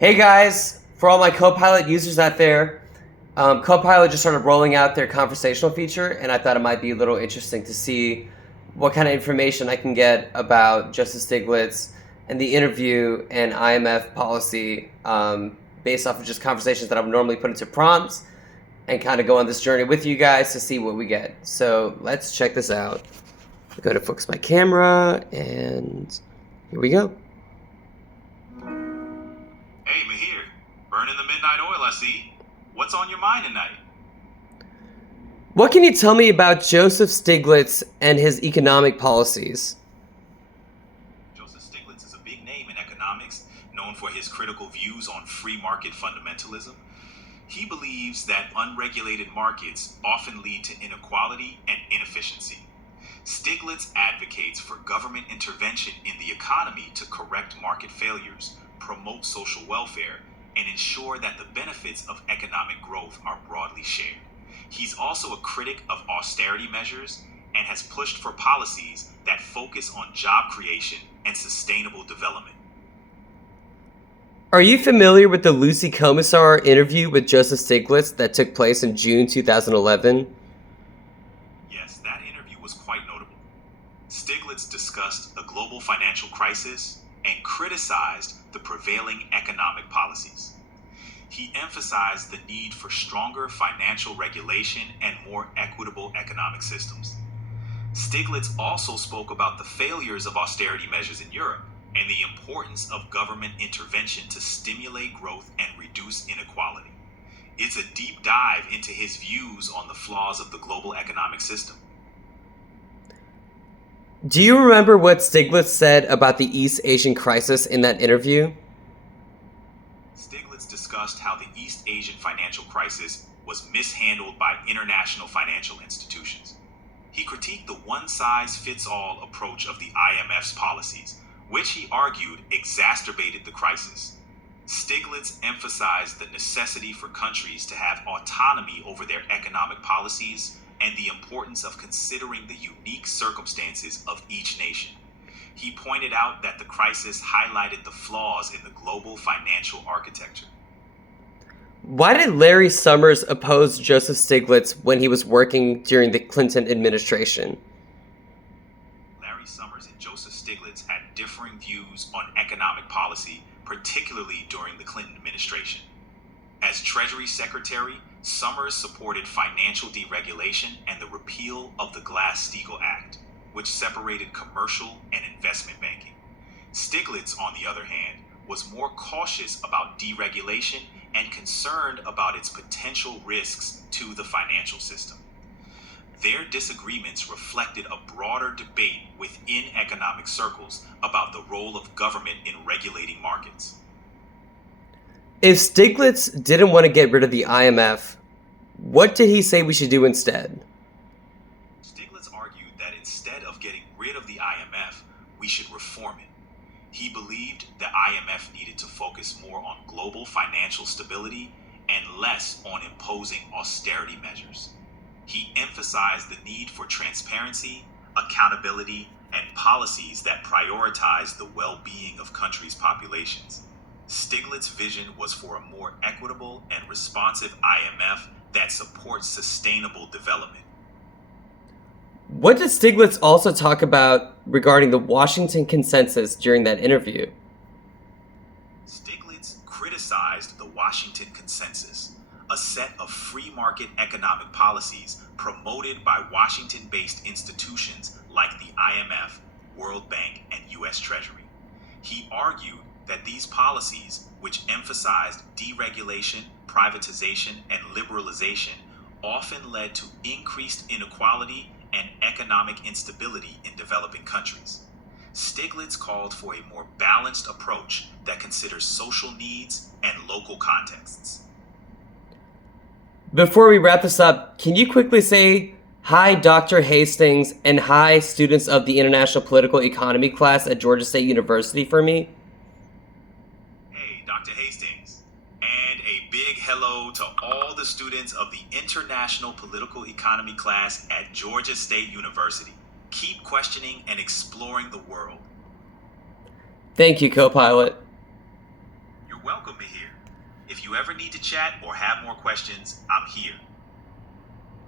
Hey guys, for all my Copilot users out there, Copilot just started rolling out their conversational feature, and I thought it might be a little interesting to see what kind of information I can get about Justice Stiglitz and the interview and IMF policy based off of just conversations that I would normally put into prompts and kind of go on this journey with you guys to see what we get. So let's check this out. I go to focus my camera, and here we go. Hey, Mahir, burning the midnight oil, I see. What's on your mind tonight? What can you tell me about Joseph Stiglitz and his economic policies? Joseph Stiglitz is a big name in economics, known for his critical views on free market fundamentalism. He believes that unregulated markets often lead to inequality and inefficiency. Stiglitz advocates for government intervention in the economy to correct market failures, promote social welfare, and ensure that the benefits of economic growth are broadly shared. He's also a critic of austerity measures and has pushed for policies that focus on job creation and sustainable development. Are you familiar with the Lucy Commissar interview with Joseph Stiglitz that took place in June 2011? Yes, that interview was quite notable. Stiglitz discussed the global financial crisis and criticized the prevailing economic policies. He emphasized the need for stronger financial regulation and more equitable economic systems. Stiglitz also spoke about the failures of austerity measures in Europe and the importance of government intervention to stimulate growth and reduce inequality. It's a deep dive into his views on the flaws of the global economic system. Do you remember what Stiglitz said about the East Asian crisis in that interview? Stiglitz discussed how the East Asian financial crisis was mishandled by international financial institutions. He critiqued the one-size-fits-all approach of the IMF's policies, which he argued exacerbated the crisis. Stiglitz emphasized the necessity for countries to have autonomy over their economic policies and the importance of considering the unique circumstances of each nation. He pointed out that the crisis highlighted the flaws in the global financial architecture. Why did Larry Summers oppose Joseph Stiglitz when he was working during the Clinton administration? Larry Summers and Joseph Stiglitz had differing views on economic policy, particularly during the Clinton administration. As Treasury Secretary, Summers supported financial deregulation and the repeal of the Glass-Steagall Act, which separated commercial and investment banking. Stiglitz, on the other hand, was more cautious about deregulation and concerned about its potential risks to the financial system. Their disagreements reflected a broader debate within economic circles about the role of government in regulating markets. If Stiglitz didn't want to get rid of the IMF, what did he say we should do instead? Stiglitz argued that instead of getting rid of the IMF, we should reform it. He believed the IMF needed to focus more on global financial stability and less on imposing austerity measures. He emphasized the need for transparency, accountability, and policies that prioritize the well-being of countries' populations. Stiglitz's vision was for a more equitable and responsive IMF that supports sustainable development. What did Stiglitz also talk about regarding the Washington Consensus during that interview? Stiglitz criticized the Washington Consensus, a set of free market economic policies promoted by Washington-based institutions like the IMF, World Bank, and U.S. Treasury. He argued that these policies, which emphasized deregulation, privatization, and liberalization, often led to increased inequality and economic instability in developing countries. Stiglitz called for a more balanced approach that considers social needs and local contexts. Before we wrap this up, can you quickly say hi, Dr. Hastings, and hi, students of the International Political Economy class at Georgia State University for me? Hey, Dr. Hastings, and a big hello to all the students of the International Political Economy class at Georgia State University. Keep questioning and exploring the world. Thank you, Copilot. You're welcome, Mihir. If you ever need to chat or have more questions, I'm here.